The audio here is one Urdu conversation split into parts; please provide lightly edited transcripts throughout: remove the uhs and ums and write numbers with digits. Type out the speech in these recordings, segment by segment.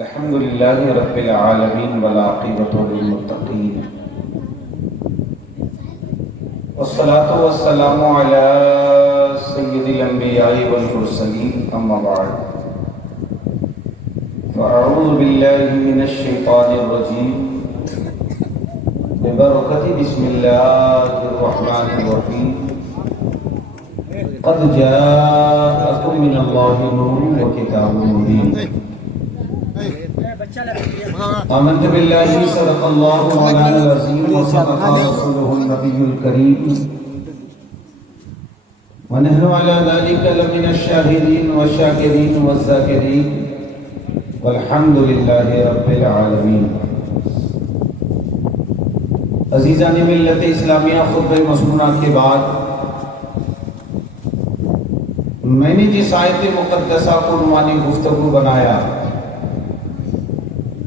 الحمد لله رب العالمين والعاقبة للمتقين والصلاة والسلام على سيد الأنبياء والمرسلين أما بعد فأعوذ بالله من الشيطان الرجيم ببركة بسم الله الرحمن الرحيم قد جاءكم من الله نور وكتاب مبين آمنت بالله صدق الله مولانا العظيم وصدق رسوله النبي الكريم ونحن على ذلك لمن الشاهدين والشاكرين والذاكرين والحمد لله رب العالمين. عزیزان ملت اسلامیہ، خطبہ مسنونہ کے بعد میں نے جس آیت مقدسہ کو عنوان گفتگو بنایا،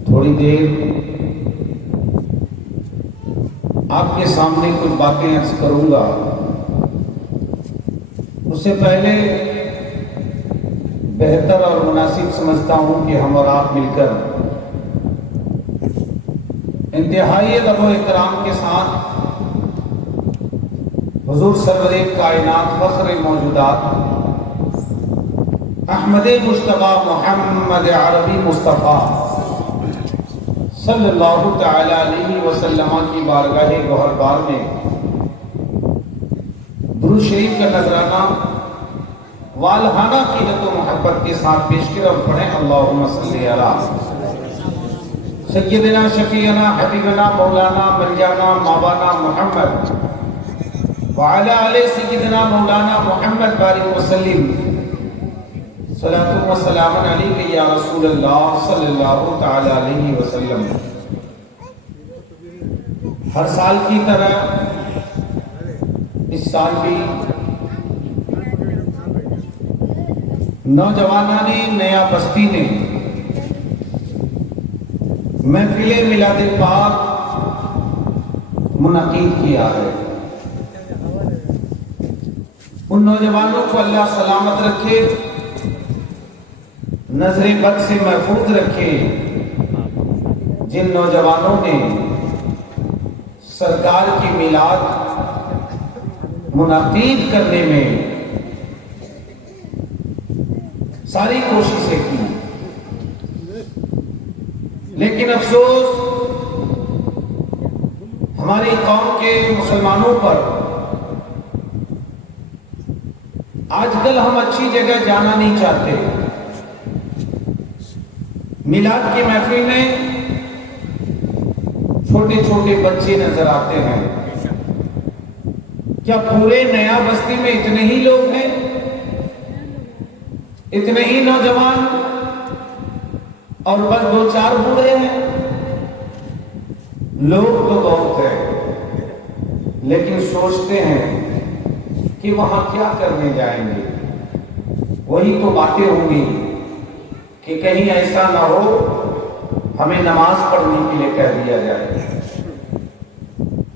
تھوڑی دیر آپ کے سامنے کچھ باتیں عرض کروں گا. اس سے پہلے بہتر اور مناسب سمجھتا ہوں کہ ہم اور آپ مل کر انتہائی ادب و احترام کے ساتھ حضور سرور کائنات فخر موجودات احمد مجتبی محمد عربی مصطفیٰ صلی اللہ تعالی علیہ وسلم کی بارگاہ گوہر بار میں درود شریف کا نذرانہ والہانہ عقیدت و محبت کے ساتھ پیش کریں اور پڑھیں. اللہم صلی علی سیدنا شفیعنا حبیبنا مولانا منجانا مولانا محمد وعلی آلِ سیدنا مولانا محمد بارک وسلم صلاۃ و سلام علیک یا رسول اللہ صلی اللہ تعالی علیہ وسلم. ہر سال کی طرح اس سال بھی نوجوانان نیا بستی نے محفل میلاد پاک منعقد کیا ہے. ان نوجوانوں کو اللہ سلامت رکھے، نظر بد سے محفوظ رکھے، جن نوجوانوں نے سرکار کی میلاد منعقد کرنے میں ساری کوششیں کی. لیکن افسوس ہماری قوم کے مسلمانوں پر آج کل ہم اچھی جگہ جانا نہیں چاہتے. میلاد کی محفل میں چھوٹے چھوٹے بچے نظر آتے ہیں. کیا پورے نیا بستی میں اتنے ہی لوگ ہیں، اتنے ہی نوجوان اور بس دو چار بوڑھے ہیں؟ لوگ تو بہت ہیں، لیکن سوچتے ہیں کہ وہاں کیا کرنے جائیں گے. وہی تو باتیں ہوں گی کہ کہیں ایسا نہ ہو ہمیں نماز پڑھنے کے لیے کہہ دیا جائے،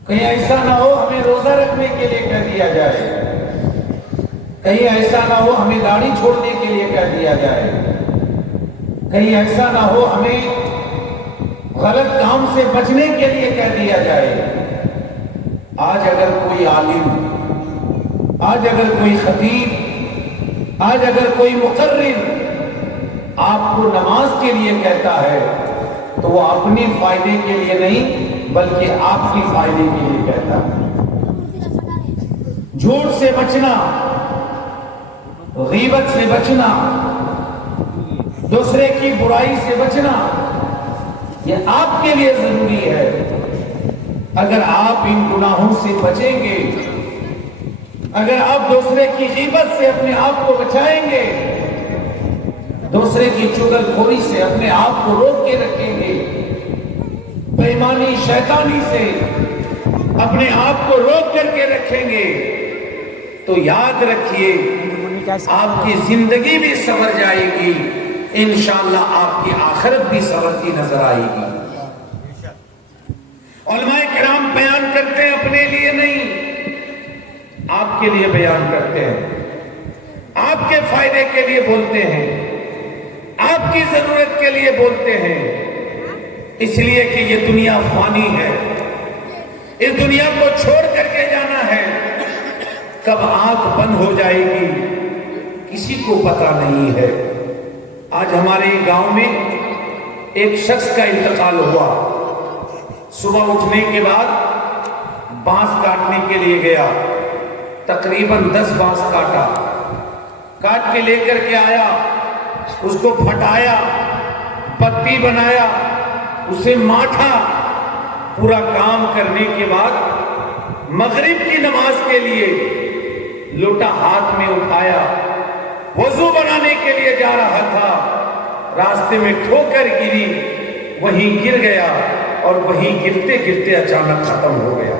کہیں ایسا نہ ہو ہمیں روزہ رکھنے کے لیے کہہ دیا جائے، کہیں ایسا نہ ہو ہمیں داڑھی چھوڑنے کے لیے کہہ دیا جائے، کہیں ایسا نہ ہو ہمیں غلط کام سے بچنے کے لیے کہہ دیا جائے. آج اگر کوئی عالم، آج اگر کوئی خطیب، آج اگر کوئی مقرر آپ کو نماز کے لیے کہتا ہے تو وہ اپنے فائدے کے لیے نہیں بلکہ آپ کی فائدے کے لیے کہتا ہے. جھوٹ سے بچنا، غیبت سے بچنا، دوسرے کی برائی سے بچنا، یہ آپ کے لیے ضروری ہے. اگر آپ ان گناہوں سے بچیں گے، اگر آپ دوسرے کی غیبت سے اپنے آپ کو بچائیں گے، دوسرے کی چغل خوری سے اپنے آپ کو روک کے رکھیں گے، بے ایمانی شیطانی سے اپنے آپ کو روک کر کے رکھیں گے، تو یاد رکھیے آپ کی زندگی بھی سنور جائے گی، انشاءاللہ آپ کی آخرت بھی سنورتی نظر آئے گی. علماء کرام بیان کرتے ہیں اپنے لیے نہیں، آپ کے لیے بیان کرتے ہیں، آپ کے فائدے کے لیے بولتے ہیں، آپ کی ضرورت کے لیے بولتے ہیں، اس لیے کہ یہ دنیا فانی ہے، اس دنیا کو چھوڑ کر کے جانا ہے۔ کب آنکھ بند ہو جائے گی کسی کو پتا نہیں ہے۔ آج ہمارے گاؤں میں ایک شخص کا انتقال ہوا۔ صبح اٹھنے کے بعد بانس کاٹنے کے لیے گیا، تقریباً 10 بانس کاٹ کے لے کر کے آیا، اس کو پھٹایا، پتی بنایا، اسے ماٹھا۔ پورا کام کرنے کے بعد مغرب کی نماز کے لیے لوٹا ہاتھ میں اٹھایا، وضو بنانے کے لیے جا رہا تھا، راستے میں ٹھوکر گری، وہیں گر گیا اور وہیں گرتے گرتے اچانک ختم ہو گیا۔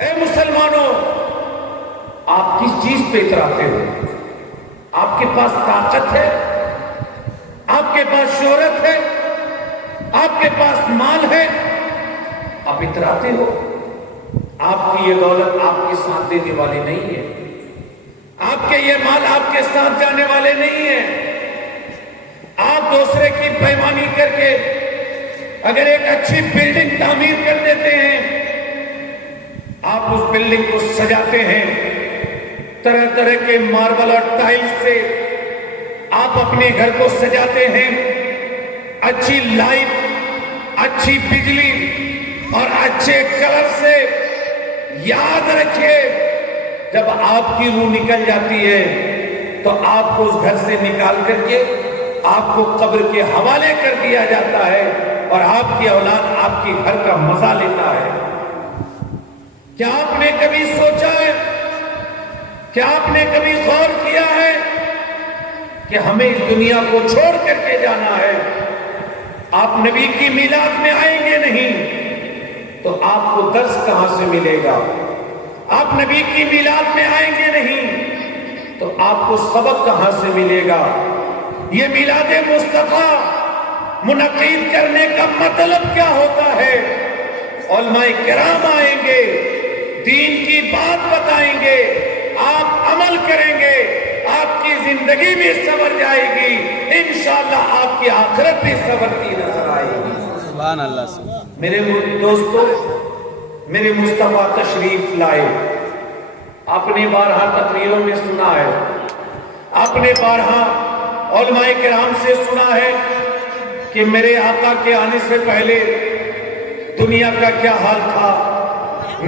اے مسلمانوں، آپ کس چیز پہ اتراتے ہو؟ آپ کے پاس طاقت ہے، آپ کے پاس شہرت ہے، آپ کے پاس مال ہے، آپ اتراتے ہو؟ آپ کی یہ دولت آپ کے ساتھ دینے والی نہیں ہے، آپ کے یہ مال آپ کے ساتھ جانے والے نہیں ہیں۔ آپ دوسرے کی بےایمانی کر کے اگر ایک اچھی بلڈنگ تعمیر کر دیتے ہیں، آپ اس بلڈنگ کو سجاتے ہیں، طرح طرح کے ماربل اور ٹائلز سے آپ اپنے گھر کو سجاتے ہیں، اچھی لائٹ، اچھی بجلی اور اچھے کلر سے۔ یاد رکھیے، جب آپ کی روح نکل جاتی ہے تو آپ کو اس گھر سے نکال کر کے آپ کو قبر کے حوالے کر دیا جاتا ہے، اور آپ کی اولاد آپ کے گھر کا مزہ لیتا ہے۔ کیا آپ نے کبھی سوچا ہے، کیا آپ نے کبھی غور کیا ہے کہ ہمیں اس دنیا کو چھوڑ کر کے جانا ہے؟ آپ نبی کی میلاد میں آئیں گے نہیں تو آپ کو درس کہاں سے ملے گا؟ آپ نبی کی میلاد میں آئیں گے نہیں تو آپ کو سبق کہاں سے ملے گا؟ یہ میلاد مصطفیٰ منعقد کرنے کا مطلب کیا ہوتا ہے؟ علماء کرام آئیں گے، دین کی بات بتائیں گے، آپ عمل کریں گے، آپ کی زندگی بھی سنور جائے گی، انشاءاللہ آپ کی آخرت بھی سنورتی نظر آئے گی۔ سبحان اللہ۔ میرے دوستو، میرے مصطفیٰ تشریف لائے۔ آپ نے بارہا تقریروں میں سنا ہے، آپ نے بارہا علماء کرام سے سنا ہے کہ میرے آقا کے آنے سے پہلے دنیا کا کیا حال تھا۔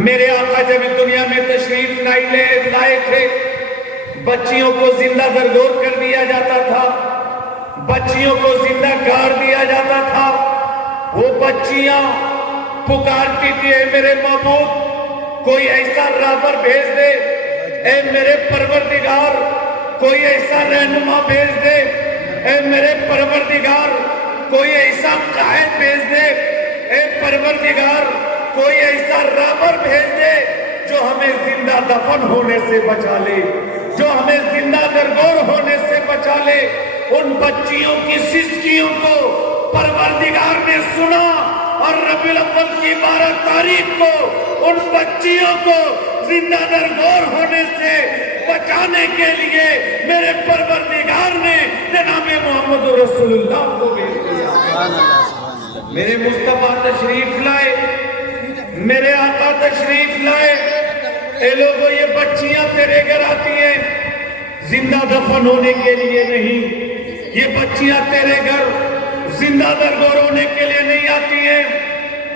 میرے آقا جب دنیا میں تشریف لائے تھے، بچیوں کو زندہ درگور کر دیا جاتا تھا، بچیوں کو زندہ گاڑ دیا جاتا تھا۔ وہ بچیاں پکارتی تھی، اے میرے معبود کوئی ایسا راہبر بھیج دے، اے میرے پروردگار کوئی ایسا رہنما بھیج دے، اے میرے پروردگار کوئی ایسا قائد بھیج دے، اے پروردگار کوئی ایسا راہبر بھیج دے جو ہمیں زندہ دفن ہونے سے بچا لے، جو ہمیں زندہ درگور ہونے سے بچا لے۔ ان بچیوں کی سسکیوں کو پروردگار نے سنا، اور ربیع الاول کی 12 تاریخ کو ان بچیوں کو زندہ درگور ہونے سے بچانے کے لیے میرے پروردگار نے جناب محمد رسول اللہ کو بھیج دیا۔ میرے مصطفیٰ تشریف لائے، میرے آقا تشریف لائے۔ اے لوگوں، یہ بچیاں تیرے گھر آتی ہیں زندہ دفن ہونے کے لیے نہیں، یہ بچیاں تیرے گھر زندہ درگور ہونے کے لیے نہیں آتی ہیں،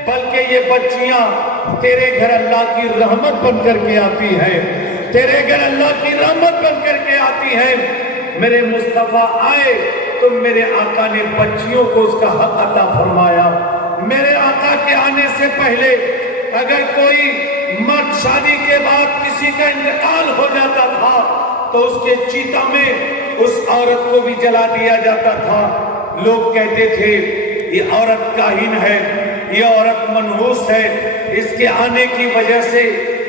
بلکہ یہ بچیاں تیرے گھر اللہ کی رحمت بن کر کے آتی ہیں، تیرے گھر اللہ کی رحمت بن کر کے آتی ہیں۔ میرے مصطفیٰ آئے تو میرے آقا نے بچیوں کو اس کا حق عطا فرمایا۔ میرے آقا کے آنے سے پہلے اگر کوئی مرد شادی کے بعد کسی کا انتقال ہو جاتا تھا تو اس کے چیتا میں اس عورت کو بھی جلا دیا جاتا تھا۔ لوگ کہتے تھے یہ عورت کاہن ہے، یہ عورت منحوس ہے، اس کے آنے کی وجہ سے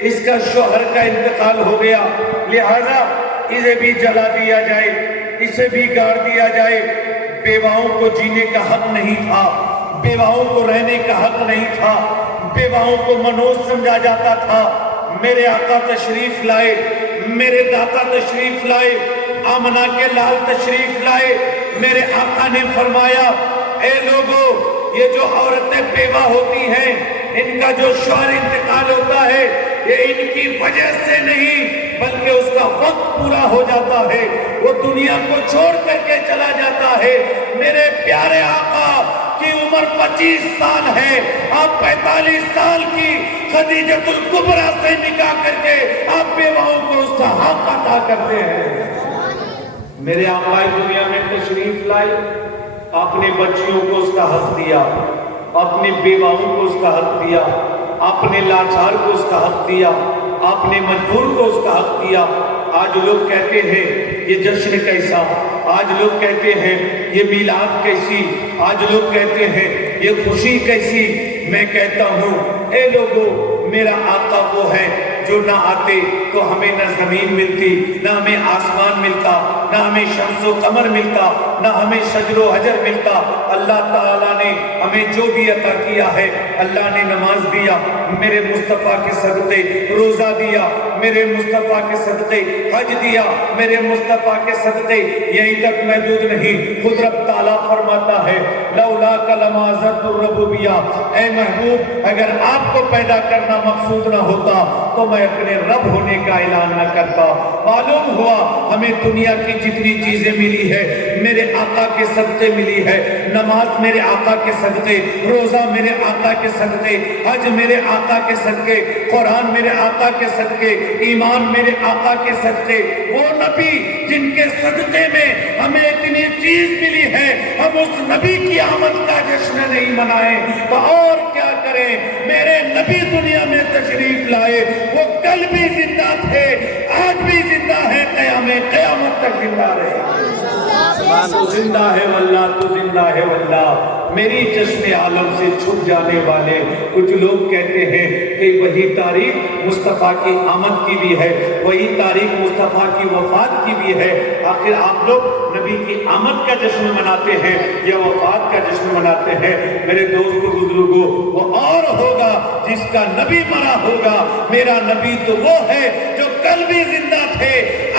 اس کا شوہر کا انتقال ہو گیا، لہذا اسے بھی جلا دیا جائے، اسے بھی گاڑ دیا جائے۔ بیواؤں کو جینے کا حق نہیں تھا، بیواؤں کو رہنے کا حق نہیں تھا، بیواؤں کو منحوس سمجھا جاتا تھا۔ میرے آقا تشریف لائے، میرے داتا تشریف لائے، آمنہ کے لال تشریف لائے، میرے آقا نے فرمایا اے لوگو یہ جو عورتیں بیوہ ہوتی ہیں ان کا جو شوہر انتقال ہوتا ہے یہ ان کی وجہ سے نہیں بلکہ اس کا وقت پورا ہو جاتا ہے وہ دنیا کو چھوڑ کر کے چلا جاتا ہے میرے پیارے آقا کی عمر 25 سال ہے آپ 45 سال کی خدیجۃ الکبریٰ سے نکاح کر کے آپ بیواؤں کو اس کا حق عطا کرتے ہیں میرے آقا دنیا میں تشریف لائے اپنے بچیوں کو اس کا حق دیا اپنے بیواؤں کو اس کا حق دیا اپنے لاچار کو اس کا حق دیا اپنے مجبور کو اس کا حق دیا آج لوگ کہتے ہیں یہ جشن کیسا آج لوگ کہتے ہیں یہ میلاد کیسی آج لوگ کہتے ہیں یہ خوشی کیسی میں کہتا ہوں اے لوگو میرا آقا وہ ہے جو نہ آتے تو ہمیں نہ زمین ملتی نہ ہمیں آسمان ملتا نہ ہمیں شمس و قمر ملتا نہ ہمیں شجر و حجر ملتا اللہ تعالیٰ نے ہمیں جو بھی عطا کیا ہے اللہ نے نماز دیا میرے مصطفیٰ کے صدقے روزہ دیا میرے مصطفیٰ کے صدقے حج دیا میرے مصطفیٰ کے صدقے یہیں تک محدود نہیں خود رب تعالیٰ فرماتا ہے لولاک لما زدت الربوبیہ اے محبوب اگر آپ کو پیدا کرنا مقصود نہ ہوتا تو میں اپنے رب ہونے کا اعلان نہ کرتا معلوم ہوا ہمیں دنیا کی جتنی چیزیں ملی ہے میرے آقا کے صدقے ملی ہے نماز میرے آقا کے صدقے روزہ میرے آقا کے صدقے حج میرے آقا کے صدقے قرآن میرے آقا کے صدقے ایمان میرے آقا کے صدقے وہ نبی جن کے صدقے میں ہمیں اتنی چیز ملی ہے ہم اس نبی کی آمد کا جشن نہیں منائیں تو اور کیا کریں میرے نبی دنیا میں تشریف لائے وہ کل بھی زندہ تھے آج بھی زندہ ہے قیامت تک زندہ رہے تو زندہ ہے واللہ تو زندہ ہے واللہ میری چشم عالم سے چھپ جانے والے کچھ لوگ کہتے ہیں کہ وہی تاریخ مصطفیٰ کی آمد کی بھی ہے وہی تاریخ مصطفیٰ کی وفات کی بھی ہے آخر آپ لوگ نبی کی آمد کا جشن مناتے ہیں یا وفات کا جشن مناتے ہیں میرے دوست بزرگوں وہ اور ہوگا جس کا نبی مرا ہوگا میرا نبی تو وہ ہے جو کل بھی زندہ تھے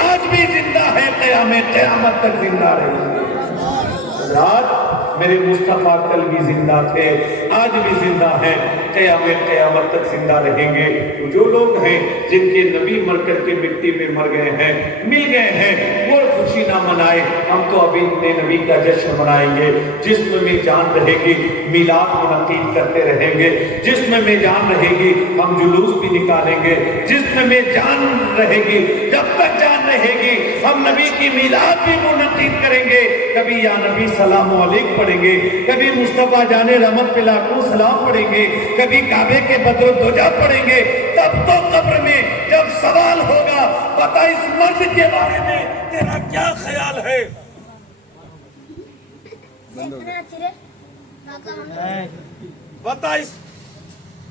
آج بھی زندہ ہے قیامت تک زندہ رہے حضرات میرے مصطفیٰ کل بھی زندہ تھے آج بھی زندہ ہیں قیامت تک زندہ رہیں گے جو لوگ ہیں جن کے نبی مر کر کے مٹی میں مر گئے ہیں مل گئے ہیں وہ خوشی نہ منائے ہم تو ابھی اپنے نبی کا جشن منائیں گے جسم میں جان رہے گی میلاد منعقد کرتے رہیں گے جسم میں جان رہے گی ہم جلوس بھی نکالیں گے جسم میں جان رہے گی جب تک جان رہے گی ہم نبی کی میلاد بھی منعقد کریں گے کبھی یا نبی سلام علیک پڑھیں گے کبھی مصطفیٰ جان رحمت پہ لاکھوں سلام پڑھیں گے کبھی کعبے کے بدر الدجا پڑھیں گے تب تو قبر میں جب سوال ہوگا بتا اس مرد کے بارے میں تیرا کیا خیال ہے بتا اس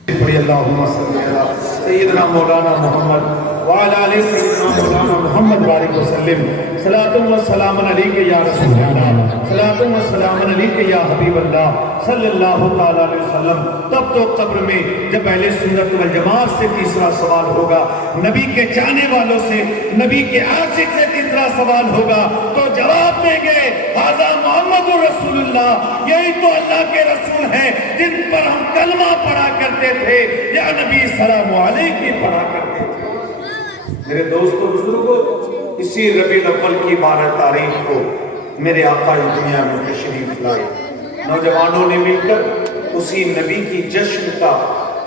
اللہم صلی اللہ سیدنا مولانا محمد وعلى آل سيدنا مولانا محمد بارک وسلم صلاۃ و سلام علیک یا رسول اللہ صلاۃ و سلام علیک یا حبیب اللہ صلی اللہ تعالی علیہ وسلم تب تو قبر میں جب اہل سنت والجماعت سے تیسرا سوال ہوگا نبی کے چاہنے والوں سے نبی کے عاشق سے تیسرا سوال ہوگا تو جواب دیں گے ھذا محمد رسول اللہ یہی تو اللہ کے رسول ہیں جن پر ہم کلمہ پڑھا کرتے تھے یا نبی سلام علیک بھی پڑھا کرتے تھے میرے دوستو بزرگوں اسی ربیع الاول کی 12 تاریخ کو میرے آقا دنیا میں تشریف لائے نوجوانوں نے مل کر اسی نبی کی جشن کا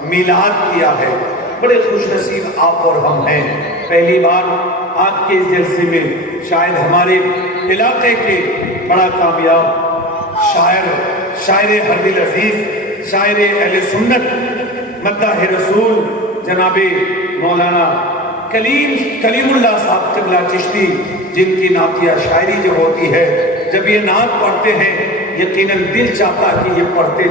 میلاد کیا ہے بڑے خوش نصیب آپ اور ہم ہیں پہلی بار آپ کے اس جلسے میں شاید ہمارے علاقے کے بڑا کامیاب شاعر حرد العزیز شاعر اہل سنت مداح رسول جناب مولانا کلیم اللہ صاحب قبلہ چشتی جن کی نعتیہ شاعری جو ہوتی ہے جب یہ نعت پڑھتے ہیں یقیناً دل چاہتا کہ یہ پڑھتے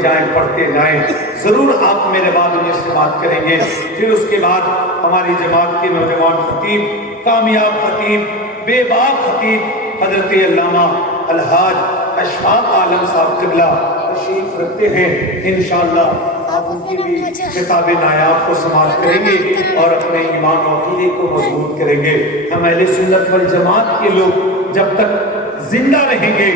جائیں ضرور آپ میرے بعد انہیں سماعت کریں گے پھر اس کے بعد ہماری جماعت کے نوجوان خطیب کامیاب خطیب بے باک خطیب حضرت علامہ الحاج اشفاق عالم صاحب قبلہ تشریف رکھتے ہیں انشاءاللہ آپ ان کی بھی خطاب نایاب کو سماعت کریں گے اور اپنے ایمان و عقیدے کو مضبوط کریں گے ہم اہل سنت والجماعت کے لوگ جب تک زندہ رہیں گے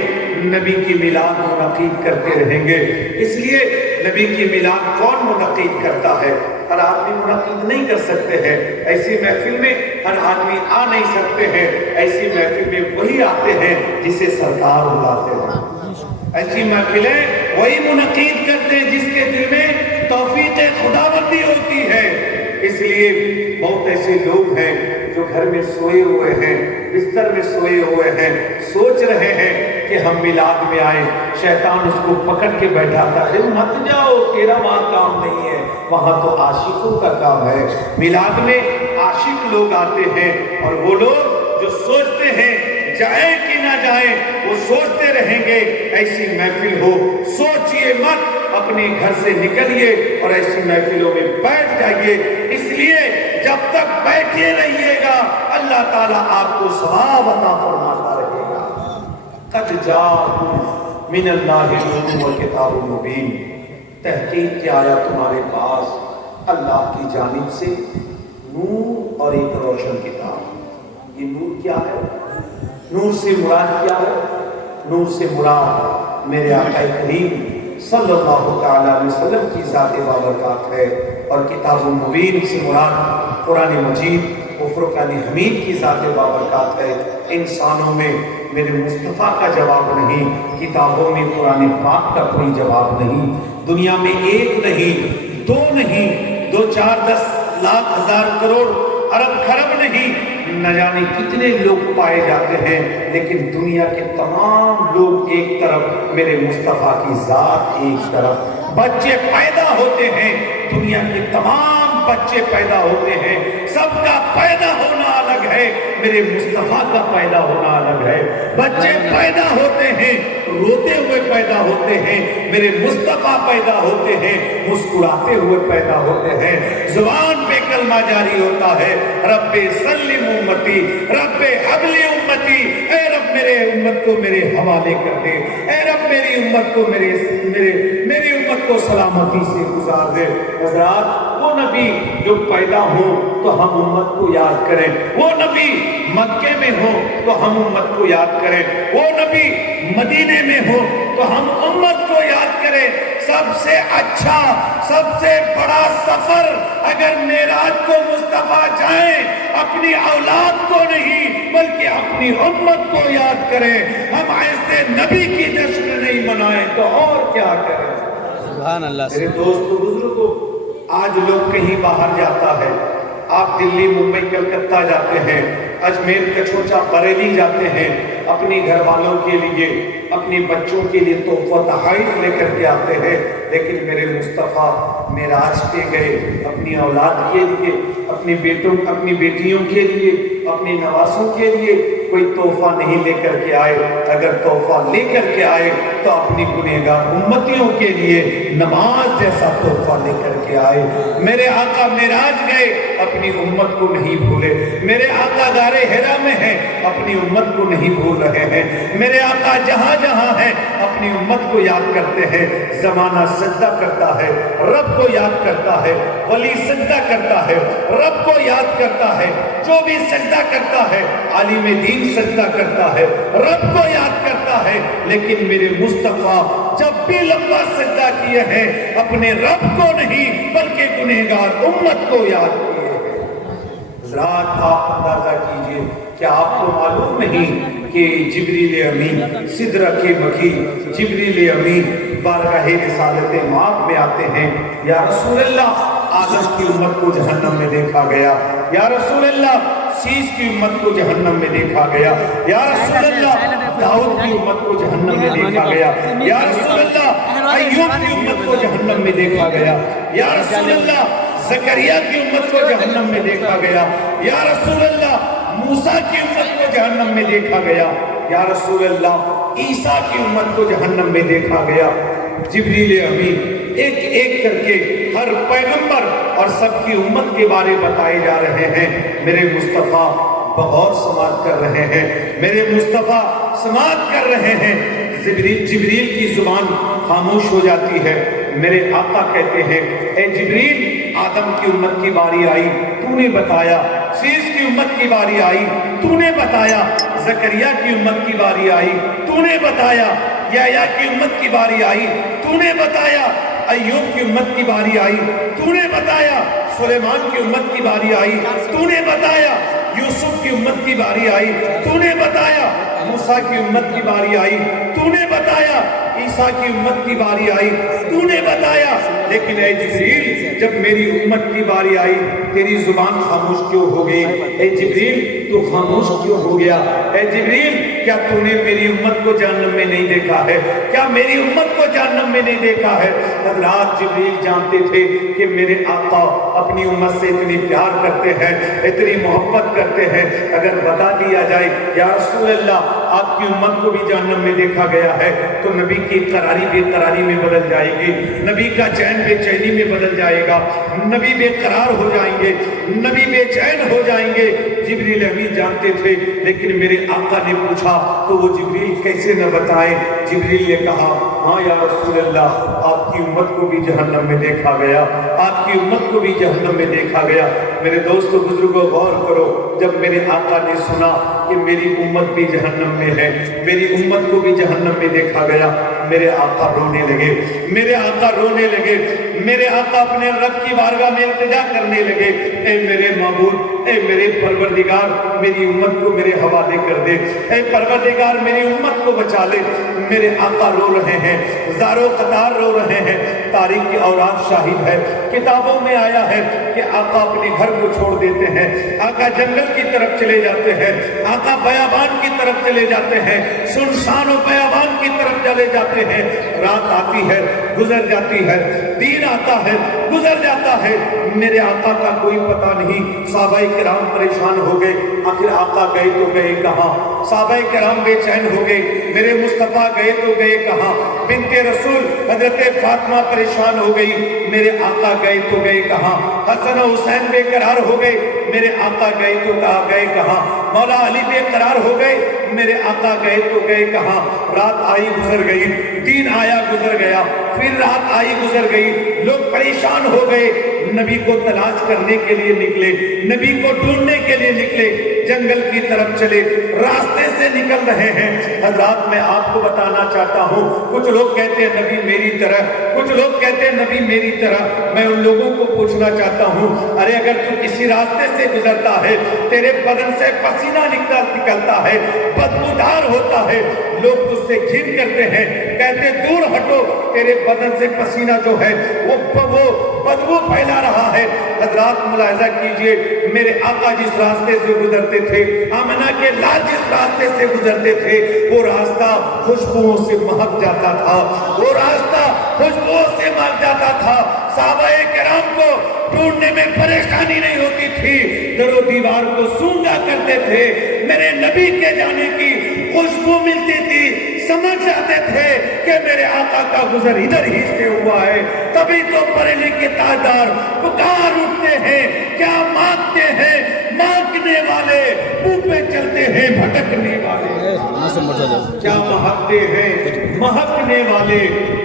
نبی کی میلاد منعقد کرتے رہیں گے۔ اس لیے نبی کی میلاد کون منعقد کرتا ہے؟ ہر آدمی منعقد نہیں کر سکتے ہیں، ایسی محفل میں ہر آدمی آ نہیں سکتے ہیں، ایسی محفل میں وہی آتے ہیں جسے سرکار بلاتے ہیں، ایسی محفلیں وہی منعقد کرتے ہیں جس کے دل میں توفیق خداوندی ہوتی ہے۔ اس لیے بہت ایسے لوگ ہیں جو گھر میں سوئے ہوئے ہیں، بستر میں سوئے ہوئے ہیں، سوچ رہے ہیں کہ ہم میلاد میں آئے، شیطان اس کو پکڑ کے بیٹھاتا ہے، مت جاؤ، تیرا وہاں کام نہیں ہے، وہاں تو عاشقوں کا کام ہے۔ میلاد میں عاشق لوگ آتے ہیں، اور وہ لوگ جو سوچتے ہیں جائیں کہ نہ جائیں، وہ سوچتے رہیں گے۔ ایسی محفل ہو، سوچئے مت، اپنے گھر سے نکلیے اور ایسی محفلوں میں بیٹھ جائیے۔ اس لیے جب تک بیٹھے رہیے گا اللہ تعالیٰ آپ کو ثواب عطا فرماتا رہے گا۔ قد جاءکم من اللہ نور وکتاب مبین، تحقیق کیا آیا تمہارے پاس اللہ کی جانب سے نور اور ایک روشن کتاب۔ یہ نور کیا ہے؟ نور سے مراد کیا ہے؟ نور سے مراد میرے آقا کریم صلی اللہ تعالی علیہ وسلم کی ذات بابرکات ہے، اور کتاب مبین سے مراد قرآن مجید و فرقان حمید کی ذات بابرکات ہے۔ انسانوں میں میرے مصطفیٰ کا جواب نہیں، کتابوں میں قرآن پاک کا کوئی جواب نہیں۔ دنیا میں ایک نہیں، دو نہیں، 2 4 10 لاکھ ہزار کروڑ ارب خرب نہیں، نہ جانے کتنے لوگ پائے جاتے ہیں، لیکن دنیا کے تمام لوگ ایک طرف، میرے مصطفیٰ کی ذات ایک طرف۔ بچے پیدا ہوتے ہیں، دنیا کے تمام بچے پیدا ہوتے ہیں، سب کا پیدا ہونا الگ ہے، میرے مصطفیٰ کا پیدا ہونا الگ ہے۔ بچے پیدا ہوتے ہیں، روتے ہوئے پیدا ہوتے ہیں، میرے مصطفیٰ پیدا ہوتے ہیں، مسکراتے ہوئے پیدا ہوتے ہیں، زبان پہ کلمہ جاری ہوتا ہے، رب سلم امتی، رب حبلی امتی، اے رب میرے امت کو میرے حوالے کر دے، اے رب میری امت کو میری امت کو سلامتی سے گزار دے۔ حضرات، وہ نبی جو پیدا ہو تو ہم امت کو یاد کریں، وہ نبی مکے میں ہو تو ہم امت کو یاد کریں، وہ نبی مدینے میں ہو تو ہم امت کو یاد کریں۔ سب سے اچھا، سب سے بڑا سفر اگر معراج کو مصطفیٰ جائیں، اپنی اولاد کو نہیں بلکہ اپنی امت کو یاد کریں۔ ہم ایسے نبی کی جشن نہیں منائیں تو اور کیا کریں؟ سبحان اللہ۔ میرے دوستو بزرگوں، آج لوگ کہیں باہر جاتا ہے، آپ دلی، ممبئی، کلکتہ جاتے ہیں، اجمیر، کچوچا، بریلی جاتے ہیں، اپنی گھر والوں کے لیے، اپنے بچوں کے لیے تحفہ تحائف لے کر کے آتے ہیں، لیکن میرے مصطفیٰ معراج پہ گئے، اپنی اولاد کے لیے، اپنی بیٹوں، اپنی بیٹیوں کے لیے، اپنے نواسوں کے لیے کوئی تحفہ نہیں لے کر کے آئے۔ اگر تحفہ لے کر کے آئے تو اپنی گنہگار امتیوں کے لیے نماز جیسا تحفہ لے کر کے آئے۔ میرے آقا معراج گئے، اپنی امت کو نہیں بھولے۔ میرے آقا غار حرا میں ہیں، اپنی امت کو نہیں بھول رہے ہیں۔ میرے آقا جہاں جہاں ہیں اپنی امت کو یاد کرتے ہیں۔ زمانہ سجدہ کرتا ہے، رب کو یاد کرتا ہے، ولی سجدہ کرتا ہے، رب کو یاد کرتا ہے، جو بھی سجدہ کرتا ہے، عالم دین سجدہ کرتا ہے، رب کو یاد کرتا ہے۔ لیکن میرے مصطفیٰ جب بھی لمبا سجدہ کیے ہیں، اپنے رب کو نہیں بلکہ گنہگار امت کو یاد کیے ہیں۔ حضرات، آپ اندازہ کیجئے، کیا آپ کو معلوم نہیں کہ جبریل امین سدرۃ مکین، جبریل امین بارگاہ رسالت مآب میں آتے ہیں، یا رسول اللہ آدم کی امت کو جہنم میں دیکھا گیا، یا رسول اللہ سیس کی امت کو جہنم میں دیکھا گیا، یا رسول اللہ داؤد کی امت کو جہنم میں دیکھا گیا، یا رسول اللہ ایوب کی امت کو جہنم میں دیکھا گیا، یا رسول اللہ زکریا کی امت کو جہنم میں دیکھا گیا، یا رسول اللہ موسیٰ کی امت کو جہنم میں دیکھا گیا، یا رسول اللہ عیسیٰ کی امت کو جہنم میں دیکھا گیا۔ جبریل امین ایک ایک کر کے ہر پیغمبر اور سب کی امت کے بارے بتائے جا رہے ہیں۔ میرے مصطفیٰ بغور سماعت کر رہے ہیں، میرے مصطفیٰ سماعت کر رہے ہیں۔ جبریل کی زبان خاموش ہو جاتی ہے۔ میرے آقا کہتے ہیں، اے جبریل، آدم کی امت کی باری آئی، تو نے بتایا، سیس کی امت کی باری آئی، تو نے بتایا، زکریا کی امت کی باری آئی تو نے بتایا، یحییٰ کی امت کی باری آئی تو نے بتایا، ایوب کی امت کی باری آئی تو نے بتایا، سلیمان کی امت کی باری آئی تو نے بتایا، یوسف کی امت کی باری آئی تو نے بتایا، موسیٰ کی امت کی باری آئی تو نے بتایا، عیسیٰ کی امت کی باری آئی تو نے بتایا، لیکن اے جبریل جب میری امت کی باری آئی تیری زبان خاموش کیوں ہو گئی؟ اے جبریل تو خاموش کیوں ہو گیا؟ اے جبریل کیا تو نے میری امت کو جہنم میں نہیں دیکھا ہے؟ کیا میری امت کو جہنم میں نہیں دیکھا ہے؟ حضرات جبریل جانتے تھے کہ میرے آقا اپنی امت سے اتنی پیار کرتے ہیں، اتنی محبت کرتے ہیں، اگر بتا دیا جائے یا رسول اللہ آپ کی امت کو بھی جہنم میں دیکھا گیا ہے تو نبی کی قراری بے قراری میں بدل جائے گی، نبی کا چین بے چینی میں بدل جائے گا، نبی بے قرار ہو جائیں گے، نبی بے چین ہو جائیں گے۔ جبریل امین جانتے تھے، لیکن میرے آقا نے پوچھا تو وہ جبریل کیسے نہ بتائیں؟ جبریل نے کہا ہاں یا رسول اللہ آپ کی امت کو بھی جہنم میں دیکھا گیا، آپ کی امت کو بھی جہنم میں دیکھا گیا۔ میرے دوستو بزرگوں غور کرو، جب میرے آقا نے سنا کہ میری امت بھی جہنم میں ہے، میری امت کو بھی جہنم میں دیکھا گیا، میرے آقا رونے لگے، میرے آقا رونے لگے، میرے آقا اپنے رب کی بارگاہ میں التجا کرنے لگے، اے میرے معبود، اے میرے پروردگار میری امت کو میرے حوالے کر دے، اے پروردگار میری امت کو بچا لے۔ میرے آقا رو رہے ہیں، زارو قطار رو رہے ہیں، تاریخ کی اوراق شاہد ہے، کتابوں میں آیا ہے کہ آقا اپنے گھر کو چھوڑ دیتے ہیں، آقا جنگل کی طرف چلے جاتے ہیں، آقا بیابان کی طرف چلے جاتے ہیں، سنسان و بیابان کی طرف چلے جاتے ہیں۔ رات آتی ہے گزر جاتی ہے، دن آتا ہے گزر جاتا ہے، میرے آقا کا کوئی پتہ نہیں۔ صحابہ کرام پریشان ہو گئے، آخر آقا گئے تو گئے کہاں؟ صحابہ کرام بے چین ہو گئے، میرے مصطفیٰ گئے تو گئے کہاں؟ بنت رسول حضرت فاطمہ پریشان ہو گئی، میرے آقا گئے تو گئے کہاں؟ حسن و حسین بے قرار ہو گئے، میرے آقا گئے تو گئے کہاں؟ مولا علی بے قرار ہو گئے، میرے آقا گئے تو گئے کہاں؟ رات آئی گزر گئی، دن آیا گزر گیا، پھر رات آئی گزر گئی، لوگ پریشان ہو گئے، نبی کو تلاش کرنے کے لیے نکلے، نبی کو ڈھونڈنے کے لیے نکلے، جنگل کی طرف چلے، راستے سے نکل رہے ہیں۔ حضرات میں آپ کو بتانا چاہتا ہوں، کچھ لوگ کہتے ہیں نبی میری طرح، کچھ لوگ کہتے ہیں نبی میری طرح، میں ان لوگوں کو پوچھنا چاہتا ہوں، ارے اگر تو کسی راستے سے گزرتا ہے، تیرے بدن سے پسینہ نکلتا ہے، بدبودار ہوتا ہے، لوگ تجھ سے گھن کرتے ہیں، کہتے دور ہٹو، تیرے بدن سے پسینہ جو ہے وہ بدبو پھیلا رہا ہے۔ حضرات ملاحظہ کیجئے، میرے آقا جس راستے سے گزرتے تھے، آمنہ کے لال جس راستے سے گزرتے تھے، وہ راستہ خوشبوؤں سے مہک جاتا تھا، وہ راستہ خوشبوؤں سے مہک جاتا تھا۔ صحابہ کرام کو ڈھونڈنے میں پریشانی نہیں ہوتی تھی، در و دیوار کو سونگا کرتے تھے، میرے نبی کے جانے کی خوشبو ملتی تھی، سمجھ جاتے تھے کہ میرے آقا کا گزر ادھر ہی سے ہوا ہے۔ تبھی تو پڑھے لکھے تاجدار پکار اٹھتے ہیں، کیا مانگتے ہیں؟ مانگنے والے منہ پہ چلتے ہیں، بھٹکنے والے کیا مہکتے ہیں؟ مہکنے والے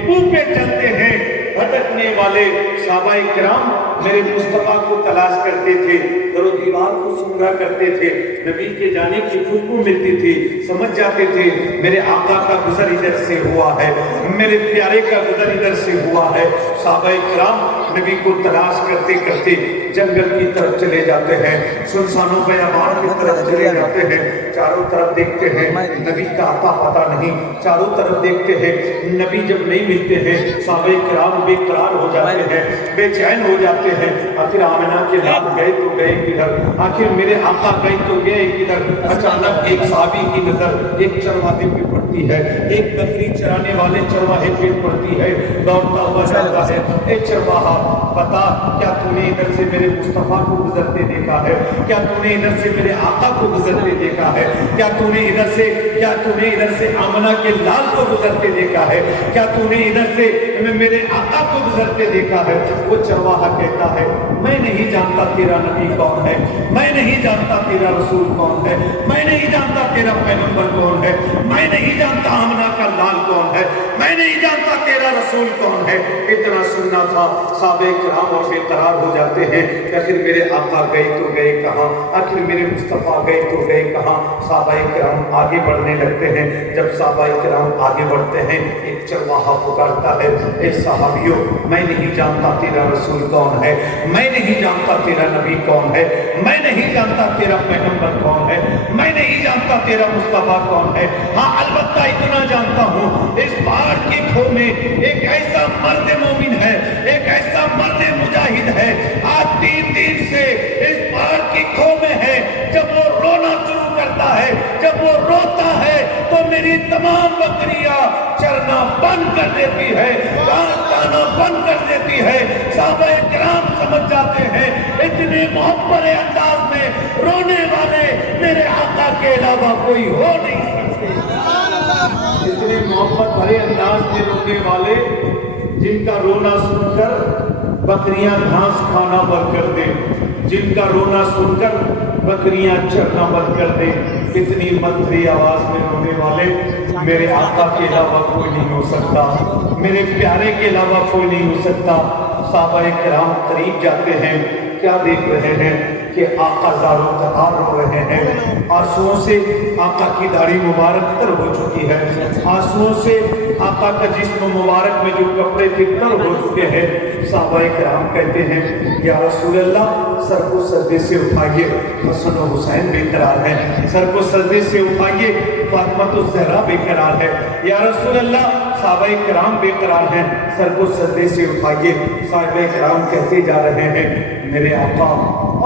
منہ پہ چلتے ہیں، بھٹکنے والے۔ صحابہ کرام میرے مصطفیٰ کو تلاش کرتے تھے، در و دیوار کو سونگا کرتے تھے، نبی کے جانے کی خوشبو ملتی تھی، سمجھ جاتے تھے میرے آقا کا گزر ادھر سے ہوا ہے، میرے پیارے کا گزر ادھر سے ہوا ہے۔ صحابہ کرام نبی کو تلاش کرتے کرتے جنگل کی طرف چلے جاتے ہیں، سنسان و بیابان کی طرف چلے جاتے ہیں، چاروں طرف دیکھتے ہیں نبی کا آقا پتہ نہیں، چاروں طرف دیکھتے ہیں نبی جب نہیں ملتے ہیں، صحابہ کرام بے قرار ہو جاتے ہیں، بے چین ہو جاتے ہیں۔ آخر آمنہ کے لال گئے تو گئے کدھر؟ آخر میرے آقا گئے تو گئے کدھر؟ اچانک ایک صحابی کی نظر ایک چرواہے پہ پڑتی ہے، ایک بکری چرانے والے چرواہے پہ پڑتی ہے، دوڑتا ہوا جاتا ہے، اے چرواہا بتا کیا تو نے ادھر سے میرے مصطفیٰ کو گزرتے دیکھا ہے؟ کیا تو نے ادھر سے میرے آقا کو گزرتے دیکھا ہے؟ کیا تو نے ادھر سے آمنہ کے لال کو گزرتے دیکھا ہے؟ کیا تو نے ادھر سے میرے آقا کو گزرتے دیکھا ہے؟ وہ چرواہا کہتا ہے میں نہیں جانتا تیرا نبی کون ہے، میں نہیں جانتا تیرا رسول کون ہے، میں نہیں جانتا تیرا پیغمبر کون ہے، میں نہیں جانتا آمنہ کا لال کون ہے، میں نہیں جانتا تیرا رسول کون ہے۔ اتنا سننا تھا، صحابہ کرام اور بے قرار ہو جاتے ہیں کہ آخر میرے آقا گئے تو گئے کہاں، آخر میرے مصطفیٰ گئے تو گئے کہاں۔ صحابہ کرام آگے بڑھنے لگتے ہیں۔ جب صحابہ کرام آگے بڑھتے ہیں، ایک چرواہا پکارتا ہے، اے صحابیوں، میں نہیں جانتا تیرا رسول کون ہے، میں نہیں جانتا تیرا نبی کون ہے، میں نہیں جانتا تیرا پیغمبر کون ہے، میں نہیں جانتا تیرا مصطفیٰ کون ہے۔ ہاں البتہ اتنا جانتا ہوں، اس پہاڑ کی کھو میں ایک ایسا مرد مومن ہے، ایک ایسا مرد مجاہد ہے، آج 3 دن سے اس پہاڑ کی کھو میں ہے۔ جب وہ رونا شروع کرتا ہے، جب وہ روتا ہے تو میری تمام بکریاں چرنا بند کر دیتی ہے، گھاس کھانا بند کر دیتی ہے۔ صحابہ کرام سمجھ جاتے ہیں اتنے محبت انداز میں رونے والے میرے آقا کے علاوہ کوئی ہو نہیں سکتے۔ اتنے محبت بھرے انداز میں رونے والے جن کا رونا سن کر بکریاں گھاس کھانا بند کر دیں، جن کا رونا سن کر بکریاں چرنا بند کر دیں، اتنی مدھری آواز میں رونے والے میرے آقا کے علاوہ کوئی نہیں ہو سکتا، میرے پیارے کے علاوہ کوئی نہیں ہو سکتا۔ صحابہ کرام قریب جاتے ہیں، کیا دیکھ رہے ہیں کہ آقا زاروں قطار رو رہے ہیں، آنسوؤں سے آقا کی داڑھی مبارک تر ہو چکی ہے، آنسوؤں سے آقا کا جسم مبارک میں جو کپڑے تھے تر ہو چکے ہیں۔ صحابہ کرام کہتے ہیں یا رسول اللہ، سر کو سجدے سے اٹھائیے، حسن و حسین بے قرار ہیں، سر کو سجدے سے اٹھائیے، فاطمہ الزہرا بے قرار ہے۔ یا رسول اللہ، صحابہ کرام بے قرار ہیں، سر کو سجدے سے اٹھائیے۔ صحابہ کرام کہتے جا رہے ہیں میرے آقا،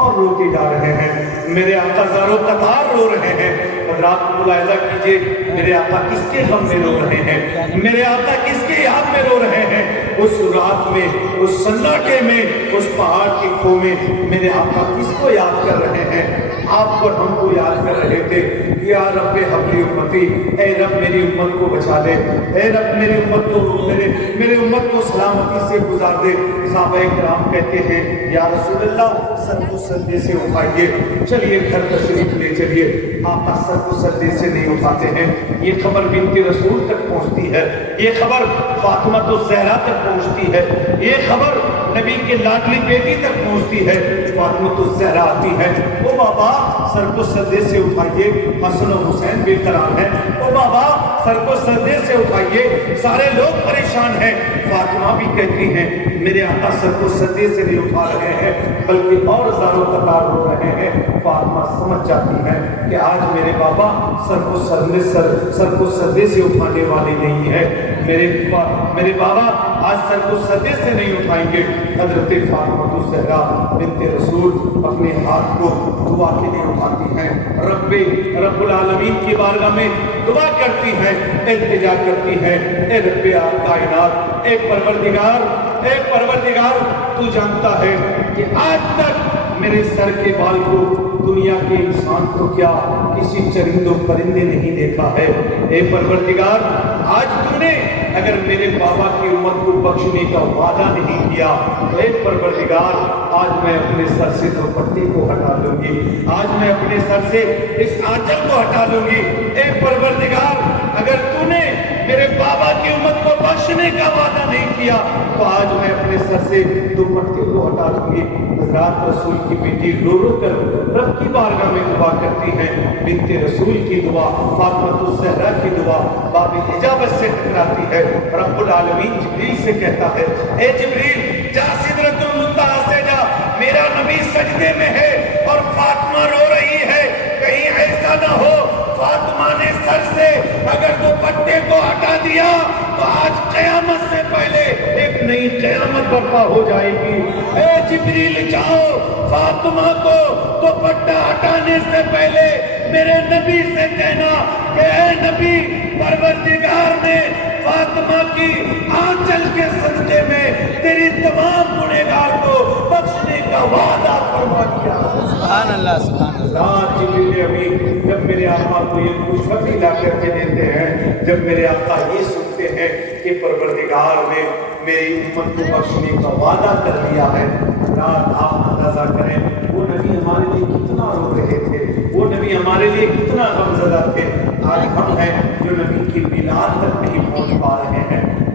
اور روتے جا رہے ہیں، میرے آقا زاروں قطار رو رہے ہیں۔ حضرات ملاحظہ کیجئے، میرے آقا کس کے غم میں رو رہے ہیں، میرے آقا کس کے یاد میں رو رہے ہیں۔ اس رات میں، اس سناٹے میں، اس پہاڑ کی کھو میں میرے آقا کس کو یاد کر رہے ہیں؟ آپ اور ہم کو یاد کر رہے تھے۔ یا رب حبلی امتی، اے رب میری امت کو بچا دے، اے رب میری امت کو میرے امت کو سلامتی سے گزار دے۔ صحابہ کرام کہتے ہیں یا رسول اللہ، سر کو سجدے سے اٹھائیے، چلیے گھر تشریف لے چلیے۔ آقا سر کو سجدے سے نہیں اٹھاتے ہیں۔ یہ خبر بنت رسول تک پہنچتی ہے، یہ خبر فاطمہ الزہرا تک پہنچتی ہے، یہ خبر نبی کے لاڈلی بیٹی تک پہنچتی ہے۔ فاطمہ الزہرا آتی ہے، او بابا سر کو سجدے سے اٹھائیے، حسن و حسین بے قرار ہیں، او بابا سر کو سجدے سے اٹھائیے، سارے لوگ پریشان ہیں۔ فاطمہ بھی کہتی ہیں میرے آقا سر کو سجدے سے نہیں اٹھا رہے ہیں بلکہ اور زاروں قطار ہو رہے ہیں۔ فاطمہ سمجھ جاتی ہے کہ آج میرے بابا سر کو سجدے سے اٹھانے والے نہیں ہے، میرے بابا آج سر کو سجدے سے نہیں اٹھائیں گے۔ حضرت فاطمہ الزہرا بنت رسول اپنے ہاتھ کو دعا کے لیے اٹھاتی ہیں، رب العالمین کی بارگاہ میں دعا کرتی ہیں، التجا کرتی ہیں، اے رب کائنات، اے پروردگار، تو جانتا ہے کہ آج تک میرے سر کے بال کو دنیا کے انسان تو کیا کسی چرند و پرندے نہیں دیکھا ہے۔ اے پروردگار، آج تو نے اگر میرے بابا کی امت کو بخشنے کا وعدہ نہیں کیا تو اے پروردگار، آج میں اپنے سر سے دوپٹے کو ہٹا لوں گی، آج میں اپنے سر سے اس آنچل کو ہٹا لوں گی۔ اے پروردگار، اگر تو نے میرے بابا کی امت کو بخشنے کا وعدہ نہیں کیا تو آج میں اپنے سر سے دوپٹے کو ہٹا لوں گی۔ حضرات رسول کی بیٹی رو رو کر رب کی بارگاہ میں دعا کرتی ہیں، بنت رسول کی دعا، فاطمہ الزہرا کی دعا باب اجابت سے ٹکراتی ہے۔ رب العالمین جبریل سے کہتا ہے، اے جبریل جا سدرۃ المنتہا سے جا، میرا نبی سجدے میں ہے اور فاطمہ رو رہی ہے، کہیں ایسا نہ ہو فاطمہ نے سر سے اگر دوپٹے کو ہٹا دیا تو آج قیامت سے پہلے ایک نئی قیامت برپا ہو جائے گی۔ اے جبریل جاؤ، فاطمہ کو دوپٹہ ہٹانے سے پہلے میرے نبی سے کہنا کہ اے نبی، پروردگار نے فاطمہ کی آنچل کے صدقے میں تیری تمام گنہگار کو بخشنے کا وعدہ فرما دیا۔ سبحان اللہ، سبحان اللہ۔ جبریل امین جب میرے آقا کو یہ خوشخبری لا کر کے دیتے ہیں، جب میرے آقا یہ سنتے ہیں کہ پروردگار نے میری امت کو بخشنے کا وعدہ کر دیا ہے، آپ اندازہ کریں وہ نبی ہمارے لیے کتنا رو رہے تھے، وہ نبی ہمارے لیے کتنا غمزدہ تھے۔ آج ہم ہیں جو نبی کی میلاد تک نہیں پہنچ پا رہے ہیں،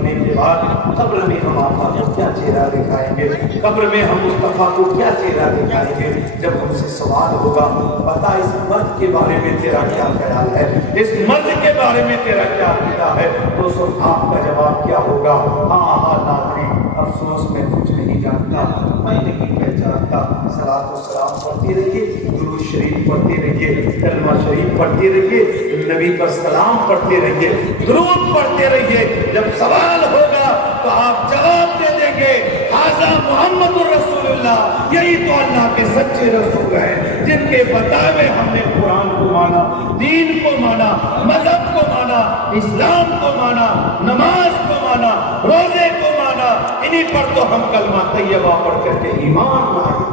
مرنے کے بعد قبر میں ہم آقا کو کیا چہرہ دکھائیں گے، قبر میں ہم مصطفیٰ کو کیا چہرہ دکھائیں گے؟ جب ہم سے سوال ہوگا بتا اس مرد کے بارے میں تیرا کیا خیال ہے، اس مرد کے بارے میں تیرا کیا عقیدہ ہے، تو سب آپ کا جواب کیا ہوگا؟ ہاں ناظرین، افسوس میں کچھ نہیں جانتا، میں نہیں پہچانتا۔ صلاۃ و سلام پڑھتے رہیے، درود شریف پڑھتے رہیے، کلمہ شریف پڑھتے رہیے، نبی پر سلام پڑھتے رہیے، درود پڑھتے رہیے۔ جب سوال ہوگا تو آپ جواب دے دیں گے ھذا محمد الرسول اللہ، یہی تو اللہ کے سچے رسول ہیں جن کے بتائے ہم نے قرآن کو مانا، دین کو مانا، مذہب کو مانا، اسلام کو مانا، نماز کو مانا، روزے کو مانا، انہی پر تو ہم کلمہ طیبہ پڑھ کر کے ایمان لائے۔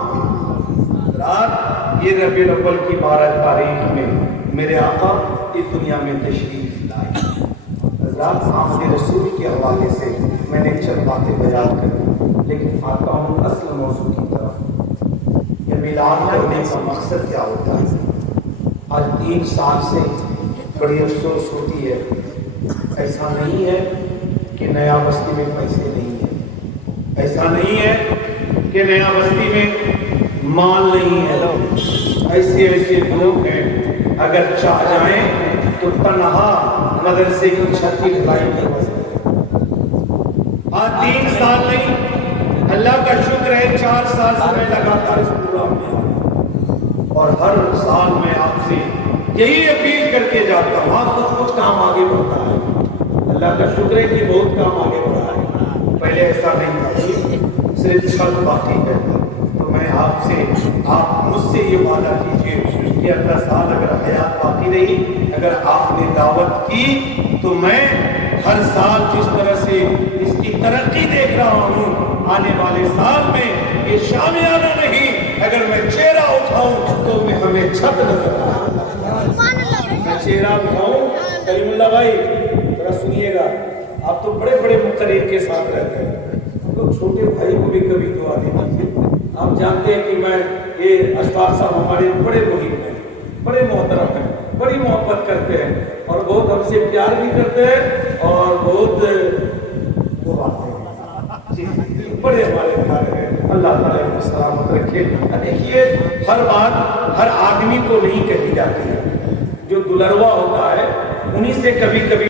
رات یہ ربیع الاول کی 12 تاریخ میں میرے آقا اس دنیا میں تشریف لائے۔ حضرات آمد رسول کے حوالے سے میں نے چند باتیں بیان کر، لیکن آتا ہوں اصل موضوع کی طرف۔ یہ میلاد کرنے کا مقصد کیا ہوتا ہے؟ آج 3 سال سے بڑی افسوس ہوتی ہے، ایسا نہیں ہے کہ نیا بستی میں پیسے نہیں ہیں، ایسا نہیں ہے کہ نیا بستی میں مال نہیں ہے، ایسے لوگ ہیں اگر چاہ جائیں تو تنہا مدرسے کی چھت کی ڈھلائی کر سکتے۔ آج 3 سال نہیں، اللہ کا شکر ہے 4 سال سے میں لگاتار اس پروگرام میں ہوں، اور ہر سال میں آپ سے یہی اپیل کر کے جاتا ہوں، آپ کچھ کام آگے بڑھتا ہے، اللہ کا شکر ہے کہ بہت کام آگے بڑھا ہے۔ پہلے ایسا نہیں تھا، صرف چھت باقی ہے۔ تو میں آپ سے، آپ مجھ سے یہ وعدہ کیجیے کہ اگلا سال اگر حیات باقی رہی، اگر آپ نے دعوت کی تو میں ہر سال جس طرح سے اس کی ترقی دیکھ رہا ہوں، آنے والے سال میں یہ شامیانہ نہیں، اگر میں چہرہ اٹھاؤں تو میں ہمیں چھت نظر آئے، میں چہرہ اٹھاؤں۔ کریم اللہ بھائی ذرا سنیے گا، آپ تو بڑے بڑے مقرر کے ساتھ رہتے ہیں، ہم لوگ چھوٹے بھائی کو بھی کبھی دعا دے دیجیے۔ آپ جانتے ہیں کہ میں یہ اشفاق صاحب ہمارے بڑے محب ہیں، بڑے محترم ہیں، بڑی محبت کرتے ہیں، اور بہت ہم سے پیار بھی کرتے ہیں، اور بہت وہ آتے ہیں، بڑے ہمارے پیارے ہیں۔ اللہ تعالیٰ کو سلامت رکھے۔ دیکھیے ہر بات ہر آدمی کو نہیں کہی جاتی ہے، جو دلروا ہوتا ہے انہی سے کبھی کبھی